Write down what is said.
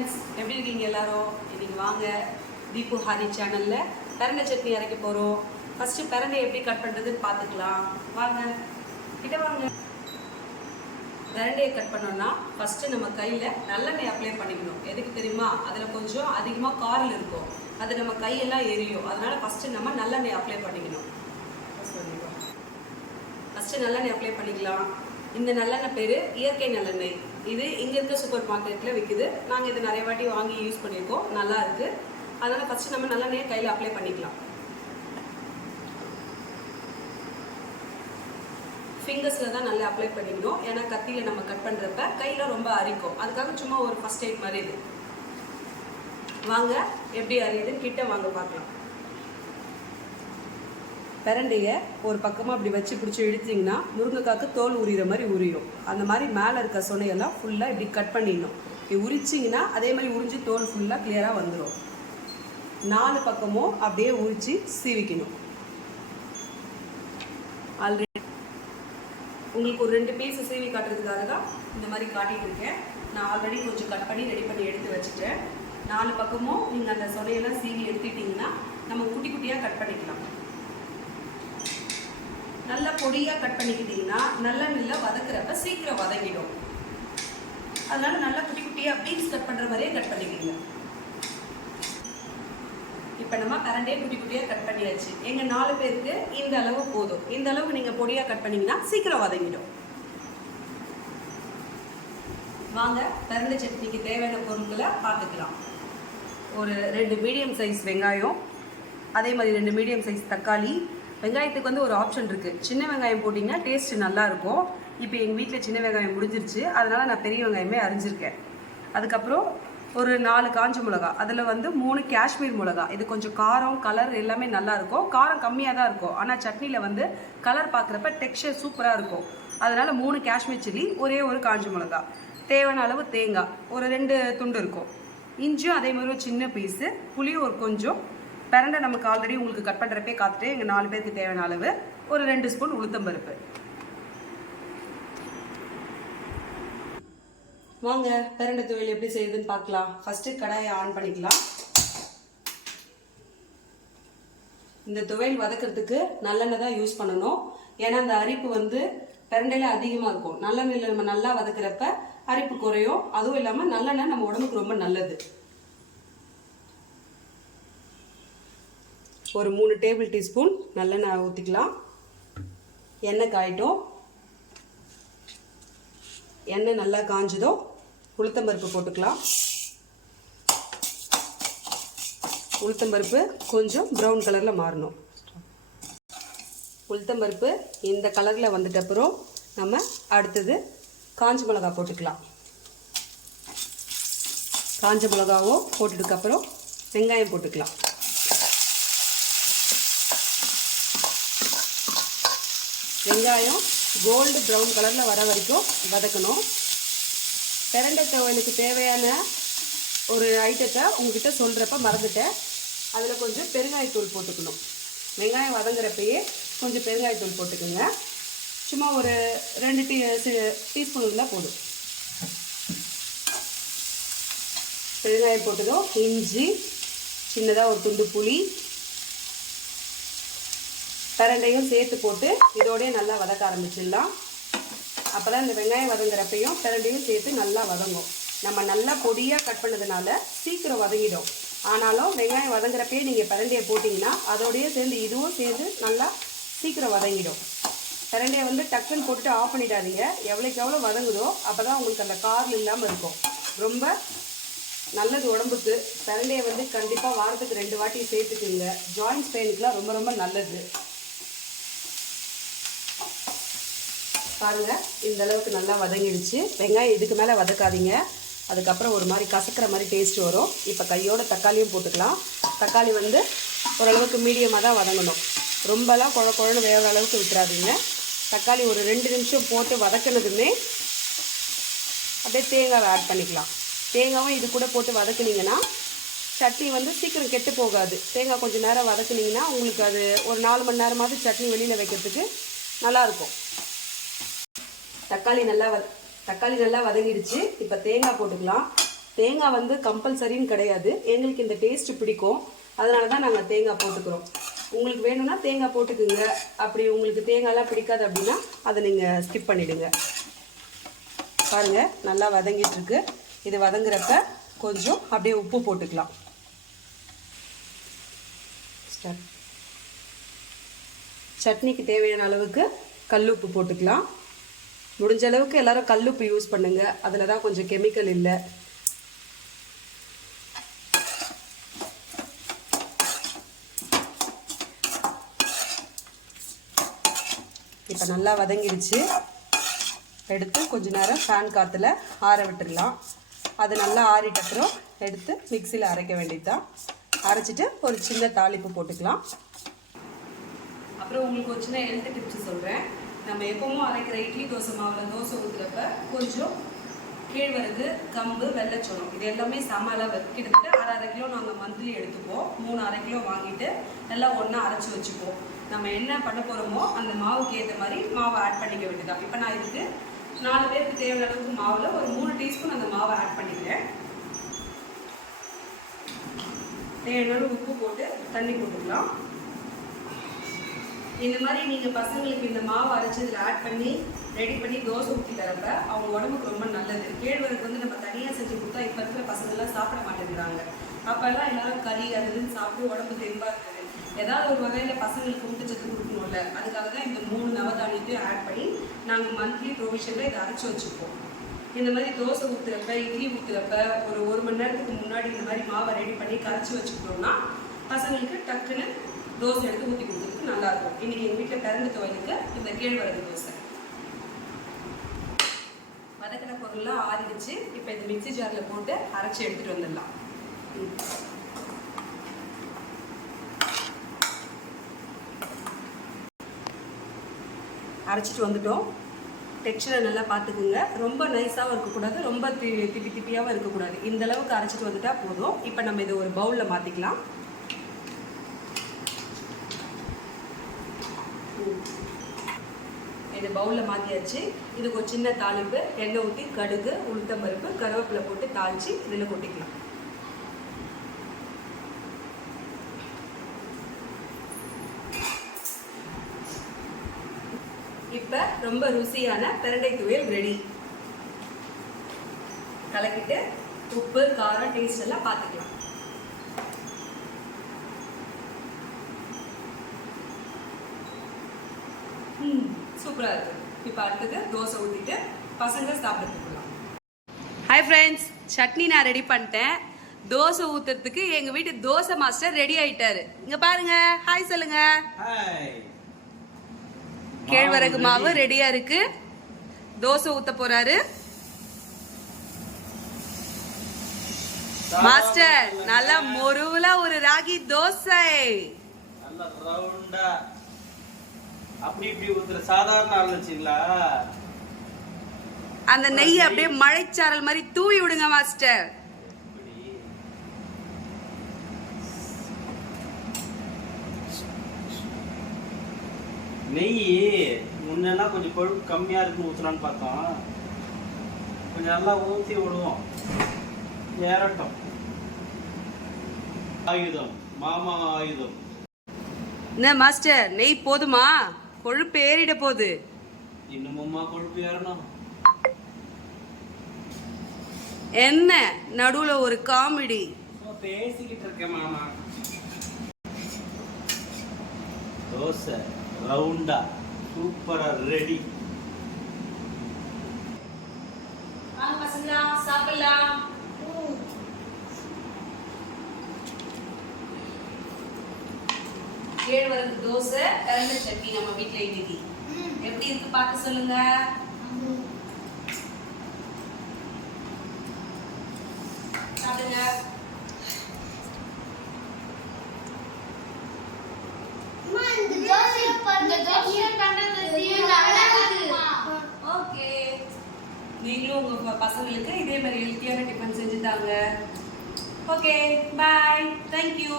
Friends, எப்படி இருக்கீங்க எல்லாரும்? இன்னைக்கு வாங்க தீபு ஹாரி சேனலில் பிரண்டை சட்னி அரைக்க போகிறோம். ஃபஸ்ட்டு பிரண்டை எப்படி கட் பண்ணுறதுன்னு பார்த்துக்கலாம். வாங்க கிட்ட வாங்க. பிரண்டையை கட் பண்ணோன்னா ஃபஸ்ட்டு நம்ம கையில் நல்லெண்ணெய் அப்ளை பண்ணிக்கணும். எதுக்கு தெரியுமா? அதில் கொஞ்சம் அதிகமாக காரில் இருக்கும், அது நம்ம கையெல்லாம் எரியும். அதனால் ஃபஸ்ட்டு நம்ம நல்லெண்ணெய் அப்ளை பண்ணிக்கணும். ஃபஸ்ட்டு நல்லெண்ணெய் அப்ளை பண்ணிக்கலாம். இந்த நல்லெண்ணெய் பேர் இயற்கை நல்லெண்ணெய். இது இங்கே இருக்க சூப்பர் மார்க்கெட்டில் விற்குது. நாங்கள் இது நிறைய வாட்டி வாங்கி யூஸ் பண்ணியிருக்கோம், நல்லா இருக்குது. அதனால் ஃபஸ்ட்டு நம்ம நல்லெண்ணெயை கையில் அப்ளை பண்ணிக்கலாம். ஃபிங்கர்ஸில் தான் நல்லா அப்ளை பண்ணிக்கணும், ஏன்னா கத்தியில் நம்ம கட் பண்ணுறப்ப கையில் ரொம்ப அரிக்கும். அதுக்காக சும்மா ஒரு ஃபஸ்ட் எய்ட் மாதிரி இது. வாங்க எப்படி அரியுதுன்னு கிட்ட வாங்க பார்க்கலாம். பிரண்டையை ஒரு பக்கமாக அப்படி வச்சு பிடிச்சி இழுத்திங்கன்னா முருங்கைக்காக்கு தோல் உரிகிற மாதிரி உரியும். அந்த மாதிரி மேலே இருக்க சொனையெல்லாம் ஃபுல்லாக இப்படி கட் பண்ணிடணும். இப்படி உரிச்சிங்கன்னா அதே மாதிரி உரிஞ்சு தோல் ஃபுல்லாக கிளியராக வந்துடும். 4 பக்கமும் அப்படியே உரித்து சீவிக்கணும். ஆல்ரெடி உங்களுக்கு ஒரு 2 பீஸ் சீவி காட்டுறதுக்காக தான் இந்த மாதிரி காட்டிகிட்டு இருக்கேன். நான் ஆல்ரெடி கொஞ்சம் கட் பண்ணி ரெடி பண்ணி எடுத்து வச்சுட்டேன். 4 பக்கமும் நீங்கள் அந்த சொனையெல்லாம் சீவி எடுத்துட்டிங்கன்னா நம்ம குட்டி குட்டியாக கட் பண்ணிக்கலாம். நல்லா பொடியாக கட் பண்ணிக்கிட்டிங்கன்னா நல்லெண்ணெயில் வதக்குறப்ப சீக்கிரம் வதங்கிடும். அதனால் நல்லா குட்டி குட்டியாக பீன்ஸ் கட் பண்ணுற மாதிரியே கட் பண்ணிக்கிங்க. இப்போ நம்ம பிரண்டையே குட்டி குட்டியாக கட் பண்ணியாச்சு. எங்கள் 4 பேருக்கு இந்த அளவு போதும். இந்த அளவு நீங்கள் பொடியாக கட் பண்ணிங்கன்னா சீக்கிரம் வதங்கிடும். வாங்க பிரண்டை சட்னிக்கு தேவையான பொருட்களை பார்த்துக்கலாம். ஒரு 2 மீடியம் சைஸ் வெங்காயம், அதே மாதிரி 2 மீடியம் சைஸ் தக்காளி. வெங்காயத்துக்கு வந்து ஒரு ஆப்ஷன் இருக்குது, சின்ன வெங்காயம் போட்டிங்கன்னா டேஸ்ட்டு நல்லாயிருக்கும். இப்போ எங்கள் வீட்டில் சின்ன வெங்காயம் முடிஞ்சிருச்சு, அதனால் நான் பெரிய வெங்காயமே அரிஞ்சிருக்கேன். அதுக்கப்புறம் ஒரு 4 காஞ்ச மிளகா, அதில் வந்து 3 காஷ்மீர் மிளகா. இது கொஞ்சம் காரம் கலர் எல்லாமே நல்லாயிருக்கும். காரம் கம்மியாக தான் இருக்கும், ஆனால் சட்னியில் வந்து கலர் பார்க்குறப்ப டெக்ஸ்சர் சூப்பராக இருக்கும். அதனால் 3 காஷ்மீர் சில்லி, ஒரே ஒரு காஞ்ச மிளகா, தேவையான அளவு தேங்காய் ஒரு 2 துண்டு இருக்கும், இஞ்சியும் அதே மாதிரி ஒரு சின்ன பீஸு, புளி ஒரு கொஞ்சம். பிரண்டை நமக்கு ஆல்ரெடி உங்களுக்கு கட் பண்ணுறப்பே காத்துட்டு எங்கள் 4 பேருக்கு தேவையான அளவு. ஒரு 2 ஸ்பூன் உளுத்தம்பருப்பு. வாங்க பிரண்டை துவையல் எப்படி செய்யுதுன்னு பார்க்கலாம். ஃபஸ்ட்டு கடாயை ஆன் பண்ணிக்கலாம். இந்த துவையல் வதக்கிறதுக்கு நல்லெண்ணெய் தான் யூஸ் பண்ணணும், ஏன்னா அந்த அரிப்பு வந்து பிரண்டையில் அதிகமாக இருக்கும். நல்லெண்ணெயில் நம்ம நல்லா வதக்கிறப்ப அரிப்பு குறையும். அதுவும் இல்லாமல் நல்லெண்ணெய் நம்ம உடம்புக்கு ரொம்ப நல்லது. ஒரு 3 டேபிள் டீஸ்பூன் நல்லெண்ணெய் ஊற்றிக்கலாம். எண்ணெய் காயிட்டும். எண்ணெய் நல்லா காஞ்சதும் உளுத்தம்பருப்பு போட்டுக்கலாம். உளுத்தம்பருப்பு கொஞ்சம் ப்ரௌன் கலரில் மாறணும். உளுத்தம்பருப்பு இந்த கலரில் வந்துட்ட அப்புறம் நம்ம அடுத்தது காஞ்ச மிளகா போட்டுக்கலாம். காஞ்ச மிளகாவும் போட்டதுக்கப்புறம் வெங்காயம் போட்டுக்கலாம். வெங்காயம் கோல்டு ப்ரௌன் கலரில் வர வரைக்கும் வதக்கணும். பிரண்டை துவையலுக்கு தேவையான ஒரு ஐட்டத்தை உங்ககிட்ட சொல்கிறப்ப மறந்துட்டேன். அதில் கொஞ்சம் பெருங்காயத்தூள் போட்டுக்கணும். வெங்காயம் வதங்குறப்பயே கொஞ்சம் பெருங்காயத்தூள் போட்டுக்கோங்க. சும்மா ஒரு 2 டீஸ்பூன் இருந்தால் போதும். பெருங்காயம் போட்டதும் இஞ்சி, சின்னதாக ஒரு துண்டு புளி, பிரண்டையும் சேர்த்து போட்டு இதோடய நல்லா வதக்க ஆரம்பிச்சிடலாம். அப்போ தான் இந்த வெங்காயம் வதங்குறப்பையும் பிரண்டையும் சேர்த்து நல்லா வதங்கும். நம்ம நல்லா பொடியாக கட் பண்ணதுனால சீக்கிரம் வதங்கிடும். ஆனாலும் வெங்காயம் வதங்குறப்பயே நீங்கள் பிரண்டையை போட்டிங்கன்னா அதோடய சேர்ந்து இதுவும் சேர்ந்து நல்லா சீக்கிரம் வதங்கிடும். பிரண்டையை வந்து டக்குன்னு போட்டுட்டு ஆஃப் பண்ணிடாதீங்க. எவ்வளோக்கு எவ்வளோ வதங்குதோ அப்போ தான் உங்களுக்கு அந்த காரம் இல்லாமல் இருக்கும். ரொம்ப நல்லது உடம்புக்கு. பிரண்டையை வந்து கண்டிப்பாக வாரத்துக்கு 2 வாட்டி சேர்த்துக்குங்க. ஜாயின்ஸ் பெயினுக்குலாம் ரொம்ப ரொம்ப நல்லது. பாருங்கள், இந்த அளவுக்கு நல்லா வதங்கிடுச்சு. வெங்காயம் இதுக்கு மேலே வதக்காதீங்க, அதுக்கப்புறம் ஒரு மாதிரி கசக்கிற மாதிரி டேஸ்ட் வரும். இப்போ கையோட தக்காளியும் போட்டுக்கலாம். தக்காளி வந்து ஓரளவுக்கு மீடியமாக தான் வதங்கணும், ரொம்பலாம் குழன்னு வேகிற அளவுக்கு விட்டுறாதீங்க. தக்காளி ஒரு 2 நிமிஷம் போட்டு வதக்கினதுமே அப்படியே தேங்காவை ஆட் பண்ணிக்கலாம். தேங்காவும் இது கூட போட்டு வதக்குனிங்கன்னா சட்னி வந்து சீக்கிரம் கெட்டு போகாது. தேங்காய் கொஞ்சம் நேரம் வதக்குனிங்கன்னா உங்களுக்கு அது ஒரு 4 மணி நேரமாவது சட்னி வெளியில் வைக்கிறதுக்கு நல்லாயிருக்கும். தக்காளி நல்லா வதங்கிடுச்சு. இப்போ தேங்காய் போட்டுக்கலாம். தேங்காய் வந்து கம்பல்சரின்னு கிடையாது, எங்களுக்கு இந்த டேஸ்ட் பிடிக்கும், அதனால தான் நாங்கள் தேங்காய் போட்டுக்கிறோம். உங்களுக்கு வேணும்னா தேங்காய் போட்டுக்குங்க, அப்படி உங்களுக்கு தேங்காய்லாம் பிடிக்காது அப்படின்னா அதை நீங்கள் ஸ்கிப் பண்ணிவிடுங்க. பாருங்கள் நல்லா வதங்கிட்டுருக்கு. இது வதங்குறப்ப கொஞ்சம் அப்படியே உப்பு போட்டுக்கலாம். சட்னிக்கு தேவையான அளவுக்கு கல்லுப்பு போட்டுக்கலாம். முடிஞ்ச அளவுக்கு எல்லாரும் கல்லுப்பு யூஸ் பண்ணுங்க, அதில் தான் கொஞ்சம் கெமிக்கல் இல்லை. இப்போ நல்லா வதங்கிடுச்சு. எடுத்து கொஞ்ச நேரம் ஃபேன் காற்றுல ஆற விட்டுடலாம். அது நல்லா ஆறிட்ட அப்புறம் எடுத்து மிக்சியில் அரைக்க வேண்டியது தான். அரைச்சிட்டு ஒரு சின்ன தாளிப்பு போட்டுக்கலாம். அப்புறம் உங்களுக்கு ஒரு சின்ன ஹெல்த் டிப்ஸ் சொல்கிறேன். நம்ம எப்பவும் அரைக்கிற இட்லி தோசை மாவில் தோசை ஊற்றுறப்ப கொஞ்சம் கேழ்வரகு, கம்பு, வெள்ளைச்சோளம் இது எல்லாமே சம அளவு, கிட்டத்தட்ட அரை கிலோ நாங்கள் மந்த்லி எடுத்துப்போம். 3 அரை கிலோ வாங்கிட்டு எல்லாம் ஒன்றா அரைச்சி வச்சுப்போம். நம்ம என்ன பண்ண போகிறோமோ அந்த மாவுக்கு ஏற்ற மாதிரி மாவை ஆட் பண்ணிக்க வேண்டியதான். இப்போ நான் இதுக்கு 4 பேருக்கு தேவையான அளவுக்கு மாவில் ஒரு 3 டீஸ்பூன் அந்த மாவை ஆட் பண்ணிக்கிறேன். தேவையான உப்பு போட்டு தண்ணி போட்டுக்கலாம். இந்த மாதிரி நீங்கள் பசங்களுக்கு இந்த மாவு அரைச்சதில் ஆட் பண்ணி ரெடி பண்ணி தோசை ஊற்றி தரப்ப அவங்க உடம்புக்கு ரொம்ப நல்லது. கேழ்வரகு வந்து நம்ம தனியாக செஞ்சு கொடுத்தா இப்போ இருக்கிற பசங்கள்லாம் சாப்பிட மாட்டேங்கிறாங்க. அப்போல்லாம் எல்லாரும் கறி அதுன்னு சாப்பிட்டு உடம்பு தெம்பாக இருக்குது. ஏதாவது ஒரு வகையில் பசங்களுக்கு ஊட்டச்சத்து கொடுக்கணும்ல, அதுக்காக தான் இந்த 3 நவதானியத்தையும் ஆட் பண்ணி நாங்கள் மந்த்லி ப்ரொவிஷனில் இதை அரைச்சி வச்சுப்போம். இந்த மாதிரி தோசை ஊற்றுறப்ப, இட்லி ஊற்றுறப்ப ஒரு 1 மணி நேரத்துக்கு முன்னாடி இந்த மாதிரி மாவை ரெடி பண்ணி கரைச்சி வச்சுக்கிட்டோம்னா பசங்களுக்கு டக்குன்னு தோசை எடுத்து ஊற்றி கொடுத்துருக்கு நல்லாயிருக்கும். இன்றைக்கி எங்கள் வீட்டில் பிறந்த துவைக்கு இந்த கேழ்வரகு தோசை. வதக்கின பொருள்லாம் ஆறிடுச்சு. இப்போ இந்த மிக்சி ஜாரில் போட்டு அரைச்சி எடுத்துகிட்டு வந்துடலாம். அரைச்சிட்டு வந்துட்டோம். டெக்ஸ்சரை நல்லா பார்த்துக்குங்க. ரொம்ப நைஸாகவும் இருக்கக்கூடாது, ரொம்ப திப்பி திப்பியாகவும் இருக்கக்கூடாது. இந்த அளவுக்கு அரைச்சிட்டு வந்துட்டால் போதும். இப்போ நம்ம இதை ஒரு பவுலில் மாற்றிக்கலாம். இது பவுலில் மாற்றியாச்சு. இதுக்கு ஒரு சின்ன தாளிப்பு, எண்ணெய் ஊற்றி கடுகு, உளுத்தம் பருப்பு, கருவேப்பிலை போட்டு தாளித்து இதில் கொட்டிக்கலாம். இப்போ ரொம்ப ருசியான பிரண்டை துவையல் ரெடி. கலக்கிட்டு உப்பு, காரம், டேஸ்ட் எல்லாம் பார்த்துக்கலாம். சூப்பராக இருக்கு. இப்போ அடுத்தது தோசை ஊற்றிட்டு பசங்க சாப்பிட்டுக்கலாம். ஹாய் ஃப்ரெண்ட்ஸ், சட்னி நான் ரெடி பண்ணிட்டேன். தோசை ஊத்துறதுக்கு எங்க வீட்டு தோசை மாஸ்டர் ரெடி ஆயிட்டாரு. இங்க பாருங்க, ஹாய் சொல்லுங்க. கேழ்வரகு மாவு ரெடியா இருக்கு. தோசை ஊத்த போறாரு மாஸ்டர். நல்ல மொருவுல ஒரு ராகி தோசை. நல்ல ரவுண்டா அப்படி இப்படி ஊத்துற சாதாரண ஆள் வச்சுங்களா? அந்த நெய் அப்படியே மழைச்சாரல் மாதிரி தூவி விடுங்க மாஸ்டர். நெய் முன்னெல்லாம் கொஞ்சம் கொழுப்பு கம்மியா இருக்குன்னு ஊற்றலான்னு பார்த்தோம். கொஞ்சம் நல்லா ஊற்றி விடுவோம், ஏறட்டும். ஆயுதம், மாமா ஆயுதம். என்ன மாஸ்டர், நெய் போதுமா? கொழுப்பு ஏறிட போகுது. இன்னுமும்மா கொழுப்பு ஏறணும். என்ன நடுவுல ஒரு காமெடி பேசிக்கிட்டு இருக்கேன் மாமா. தோசை ரவுண்டா சூப்பரா ரெடி. வாங்க பசங்களா, சாப்பிடலாம். கேழ்வரகு தோசை, கரண்ட சட்னி நம்ம வீட்டுல இன்னைக்கு. எப்படி இருக்கு பார்த்து சொல்லுங்க. சாப்பிடுங்க. ஓகே, நீங்களும் உங்க பசங்களுக்கு இதே மாதிரி ஹெல்த்தியான டிஃபன் செஞ்சு தாங்க. ஓகே, பாய், தேங்க்யூ.